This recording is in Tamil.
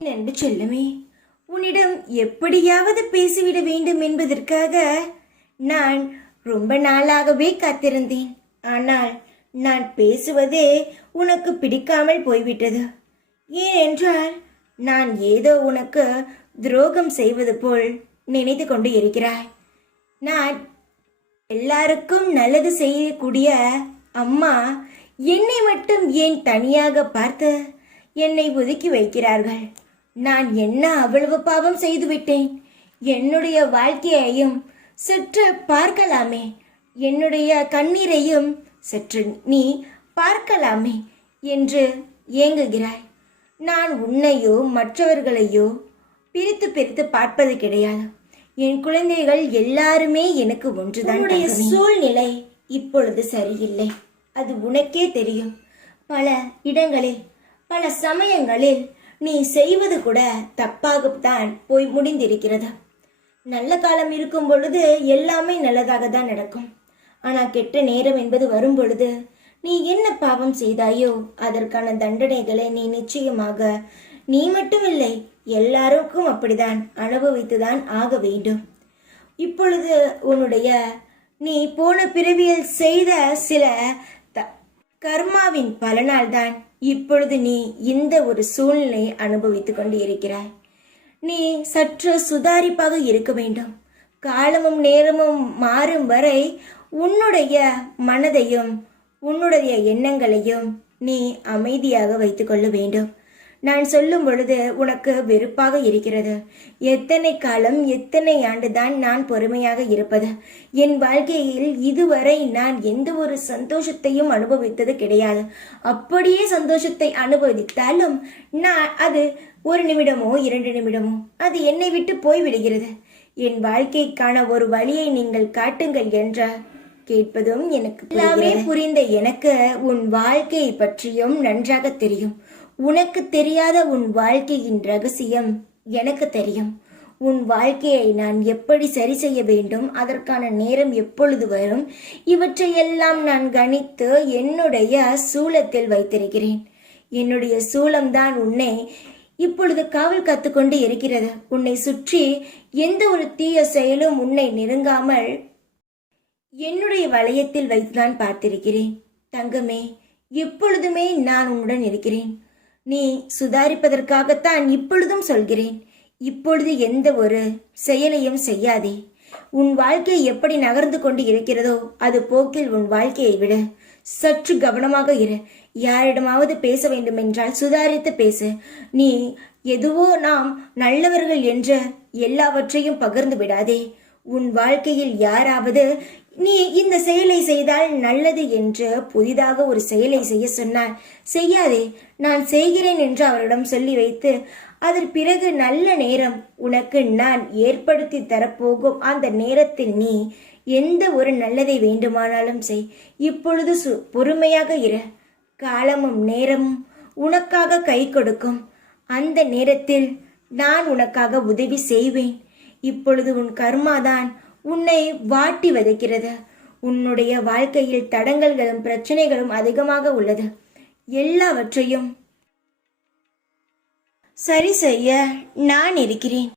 நண்பு செல்லமே, உன்னிடம் எப்படியாவது பேசிவிட வேண்டும் என்பதற்காக நான் ரொம்ப நாளாகவே காத்திருந்தேன். ஆனால் நான் பேசுவதே உனக்கு பிடிக்காமல் போய்விட்டது. ஏனென்றால் நான் ஏதோ உனக்கு துரோகம் செய்வது போல் நினைத்து கொண்டு இருக்கிறாய். நான் எல்லாருக்கும் நல்லது செய்யக்கூடிய அம்மா என்னை மட்டும் ஏன் தனியாக பார்த்து என்னை ஒதுக்கி வைக்கிறார்கள்? நான் என்ன அவ்வளவு பாவம் செய்துவிட்டேன்? என்னுடைய வாழ்க்கையையும் சற்று பார்க்கலாமே, என்னுடைய கண்ணீரையும் சற்று நீ பார்க்கலாமே என்று ஏங்குகிறாய். நான் உன்னையோ மற்றவர்களையோ பிரித்து பிரித்து பார்ப்பது கிடையாது. என் குழந்தைகள் எல்லாருமே எனக்கு ஒன்றுதான். சூழ்நிலை இப்பொழுது சரியில்லை, அது உனக்கே தெரியும். பல இடங்களில் பல சமயங்களில் நீ செய்வது கூட தப்பாகத்தான் போய் முடிந்திருக்கிறது. நல்ல காலம் இருக்கும் பொழுது எல்லாமே நல்லதாக தான் நடக்கும். ஆனால் கெட்ட நேரம் என்பது வரும் பொழுது நீ என்ன பாவம் செய்தாயோ அதற்கான தண்டனைகளை நீ நிச்சயமாக, நீ மட்டும் இல்லை எல்லாருக்கும் அப்படிதான் அனுபவித்துதான் ஆக வேண்டும். இப்பொழுது உன்னுடைய நீ போன பிறவியில் செய்த சில கர்மாவின் பலனால் தான் இப்பொழுது நீ இந்த ஒரு சூழ்நிலையை அனுபவித்துக் கொண்டு இருக்கிறாய். நீ சற்று சுதாரிப்பாக இருக்க வேண்டும். காலமும் நேரமும் மாறும் வரை உன்னுடைய மனதையும் உன்னுடைய எண்ணங்களையும் நீ அமைதியாக வைத்துக் கொள்ள வேண்டும். நான் சொல்லும் பொழுது உனக்கு வெறுப்பாக இருக்கிறது. எத்தனை காலம், எத்தனை ஆண்டுதான் நான் பொறுமையாக இருப்பது? என் வாழ்க்கையில் இதுவரை நான் எந்த ஒரு சந்தோஷத்தையும் அனுபவித்தது கிடையாது. அப்படியே சந்தோஷத்தை அனுபவித்தாலும் நான் அது 1 நிமிடமோ 2 நிமிடமோ அது என்னை விட்டு போய்விடுகிறது. என் வாழ்க்கைக்கான ஒரு வழியை நீங்கள் காட்டுங்கள் என்ற கேட்பதும் எனக்கு எல்லாமே புரிந்த எனக்கு உன் வாழ்க்கையை பற்றியும் நன்றாக தெரியும். உனக்கு தெரியாத உன் வாழ்க்கையின் ரகசியம் எனக்கு தெரியும். உன் வாழ்க்கையை நான் எப்படி சரி செய்ய வேண்டும், அதற்கான நேரம் எப்பொழுது வரும், இவற்றையெல்லாம் நான் கணித்து என்னுடைய சூலத்தில் வைத்திருக்கிறேன். என்னுடைய சூலம்தான் உன்னை இப்பொழுது காவல் காத்துக்கொண்டு இருக்கிறது. உன்னை சுற்றி எந்த ஒரு தீய செயலும் உன்னை நெருங்காமல் என்னுடைய வளையத்தில் வைத்துதான் பார்த்திருக்கிறேன். தங்கமே, எப்பொழுதுமே நான் உன்னுடன் இருக்கிறேன். நீ சுதாரிப்பதற்காகத்தான் இப்பொழுதும் சொல்கிறேன். இப்பொழுது எந்த ஒரு செயலையும் செய்யாதே. உன் வாழ்க்கை எப்படி நகர்ந்து கொண்டு இருக்கிறதோ அது போக்கில் உன் வாழ்க்கையை விட சற்று கவனமாக இரு. யாரிடமாவது பேச வேண்டும் என்றால் சுதாரித்து பேசு. நீ எதுவோ நாம் நல்லவர்கள் என்ற எல்லாவற்றையும் பகிர்ந்து விடாதே. உன் வாழ்க்கையில் யாராவது நீ இந்த செயலை செய்தால் நல்லது என்று புதிதாக ஒரு செயலை செய்ய சொன்னால் செய்யாதே. நான் செய்கிறேன் என்று அவரிடம் சொல்லி வைத்து அதன் பிறகு நல்ல நேரம் உனக்கு நான் ஏற்படுத்தி தரப்போகும் அந்த நேரத்தில் நீ எந்த ஒரு நல்லதை வேண்டுமானாலும் செய். இப்பொழுது பொறுமையாக இரு. காலமும் நேரமும் உனக்காக கை கொடுக்கும். அந்த நேரத்தில் நான் உனக்காக உதவி செய்வேன். இப்பொழுது உன் கர்மாதான் உன்னை வாட்டி வதைக்கிறது. உன்னுடைய வாழ்க்கையில் தடங்கல்களும் பிரச்சனைகளும் அதிகமாக உள்ளது. எல்லாவற்றையும் சரி செய்ய நான் இருக்கிறேன்.